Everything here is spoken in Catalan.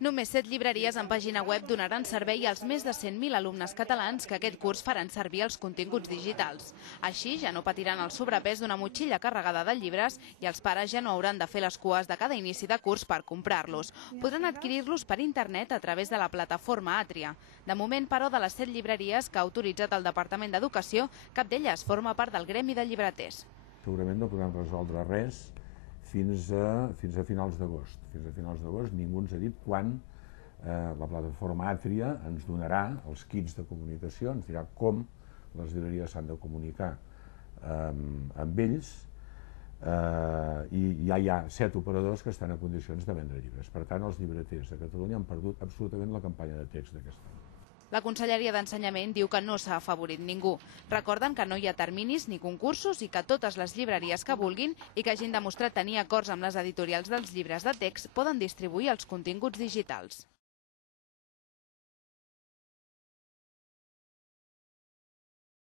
Només 7 llibreries en pàgina web donaran servei als més de 100.000 alumnes catalans que aquest curs faran servir els continguts digitals. Així ja no patiran el sobrepès d'una motxilla carregada de llibres i els pares ja no hauran de fer les cues de cada inici de curs per comprar-los. Podran adquirir-los per internet a través de la plataforma Atria. De moment, però, de les 7 llibreries que ha autoritzat el Departament d'Educació, cap d'elles forma part del gremi de llibreters. Segurament no podrem resoldre res fins a finals d'agost. Fins a finals d'agost ningú ens ha dit quan la plataforma Atria ens donarà els kits de comunicació, ens dirà com les llibreries s'han de comunicar amb ells, i ja hi ha 7 operadors que estan en condicions de vendre llibres. Per tant, els llibreters de Catalunya han perdut absolutament la campanya de text d'aquest any. La Conselleria d'Ensenyament diu que no s'ha afavorit ningú. Recorden que no hi ha terminis ni concursos i que totes les llibreries que vulguin i que hagin demostrat tenir acords amb les editorials dels llibres de text poden distribuir els continguts digitals.